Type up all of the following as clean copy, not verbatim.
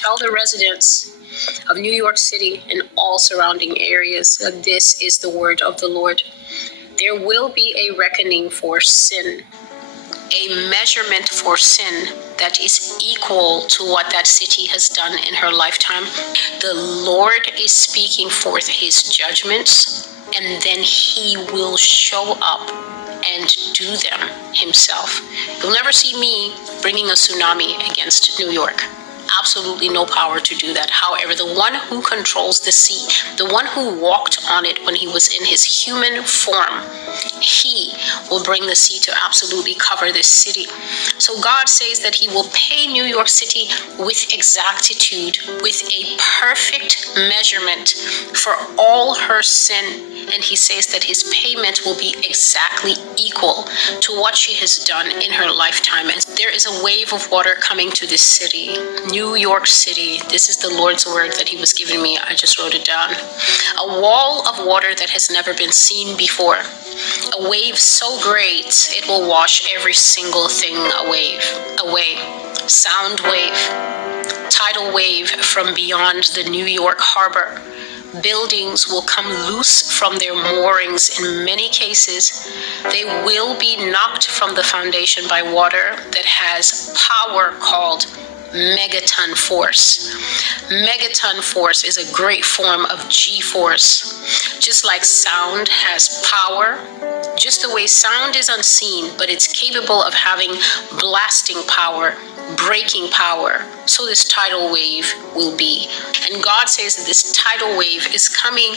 Tell the residents of New York City and all surrounding areas that this is the word of the Lord. There will be a reckoning for sin, a measurement for sin that is equal to what that city has done in her lifetime. The Lord is speaking forth his judgments, and then he will show up and do them himself. You'll never see me bringing a tsunami against New York. Absolutely no power to do that. However, the one who controls the sea, the one who walked on it when he was in his human form, he will bring the sea to absolutely cover this city. So God says that he will pay New York City with exactitude, with a perfect measurement for all her sin. And he says that his payment will be exactly equal to what she has done in her lifetime. And there is a wave of water coming to this city, New York City. This is the Lord's word that he was giving me. I just wrote it down. A wall of water that has never been seen before. A wave so great, it will wash every single thing away. Sound wave, tidal wave from beyond the New York harbor. Buildings will come loose from their moorings in many cases. They will be knocked from the foundation by water that has power called megaton force. Megaton force is a great form of G-force. Just like sound has power, just the way sound is unseen, but it's capable of having blasting power, breaking power, so this tidal wave will be. And God says that this tidal wave is coming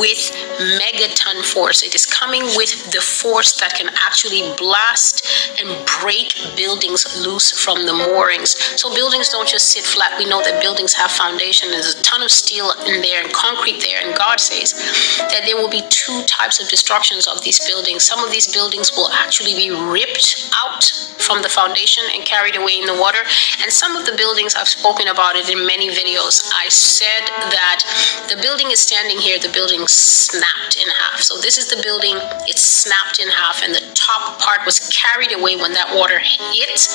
with megaton force. It is coming with the force that can actually blast and break buildings loose from the moorings. So buildings don't just sit flat. We know that buildings have foundation. There's a ton of steel in there and concrete there. And God says that there will be two types of destructions of these buildings. Some of these buildings will actually be ripped out from the foundation and carried away in the water. And some of the buildings, I've spoken about it in many videos. I said that the building is standing here, the building snapped in half. So this is the building, it's snapped in half, and the top part was carried away when that water hit,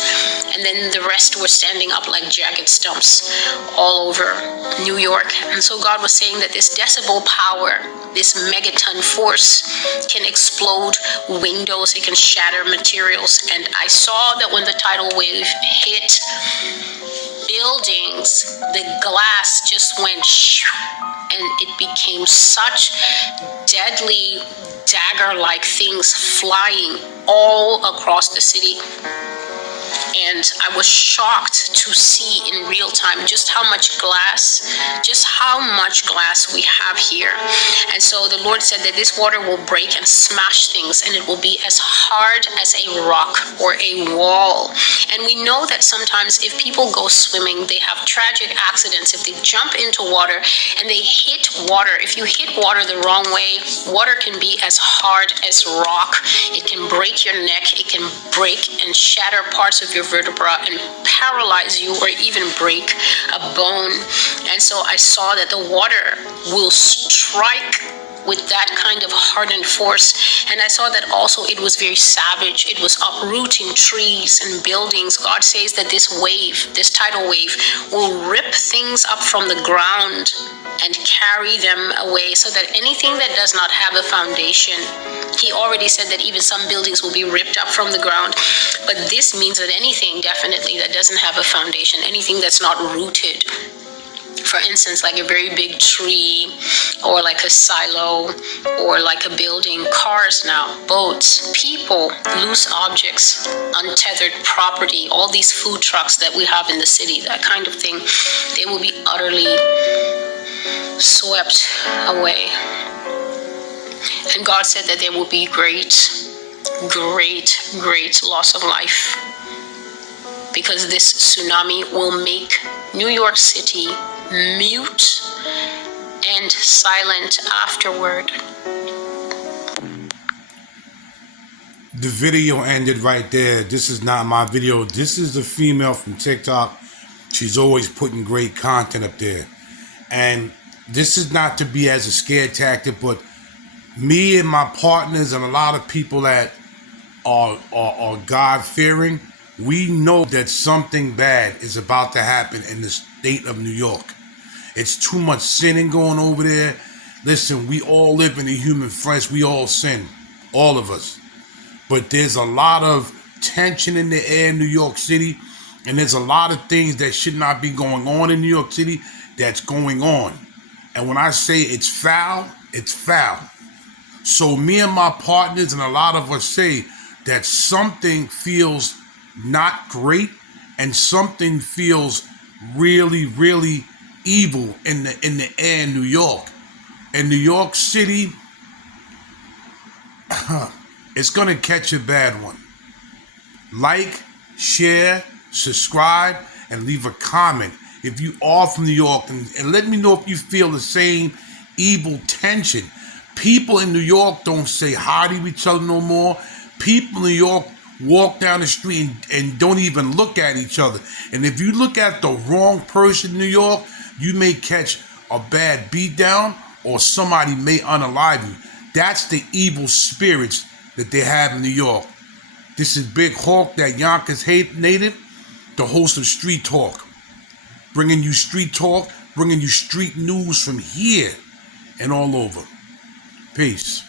and then the rest were standing up like jagged stumps all over New York. And so God was saying that this decibel power, this megaton force, can explode windows, it can shatter materials. And I saw that when the tidal wave hit buildings, the glass just went and it became such deadly dagger-like things flying all across the city. And I was shocked to see in real time just how much glass we have here. And so the Lord said that this water will break and smash things, and it will be as hard as a rock or a wall. And we know that sometimes if people go swimming, they have tragic accidents. If they jump into water and they hit water, if you hit water the wrong way, water can be as hard as rock. It can break your neck, it can break and shatter parts of your vertebra and paralyze you, or even break a bone. And so I saw that the water will strike with that kind of hardened force. And I saw that also it was very savage. It was uprooting trees and buildings. God says that this wave, this tidal wave, will rip things up from the ground and carry them away, so that anything that does not have a foundation, he already said that even some buildings will be ripped up from the ground. But this means that anything definitely that doesn't have a foundation, anything that's not rooted, for instance, like a very big tree, or like a silo, or like a building, cars now, boats, people, loose objects, untethered property, all these food trucks that we have in the city, that kind of thing, they will be utterly swept away. And God said that there will be great loss of life, because this tsunami will make New York City mute and silent afterward. The video ended right there. This is not my video. This is the female from TikTok. She's always putting great content up there. And this is not to be as a scare tactic, but me and my partners and a lot of people that are God-fearing, we know that something bad is about to happen in this state of New York. It's too much sinning going over there. Listen, we all live in the human flesh. We all sin, all of us. But there's a lot of tension in the air in New York City, and there's a lot of things that should not be going on in New York City that's going on. And when I say it's foul, it's foul. So me and my partners and a lot of us say that something feels not great and something feels really, really evil in the air in New York. In New York City, it's gonna catch a bad one. Like, share, subscribe, and leave a comment if you are from New York, and let me know if you feel the same evil tension. People in New York don't say hi to each other no more. People in New York walk down the street and don't even look at each other. And if you look at the wrong person in New York, you may catch a bad beatdown or somebody may unalive you. That's the evil spirits that they have in New York. This is Big Hawk, that Yonkers native, the host of Street Talk. Bringing you street talk, bringing you street news from here and all over. Peace.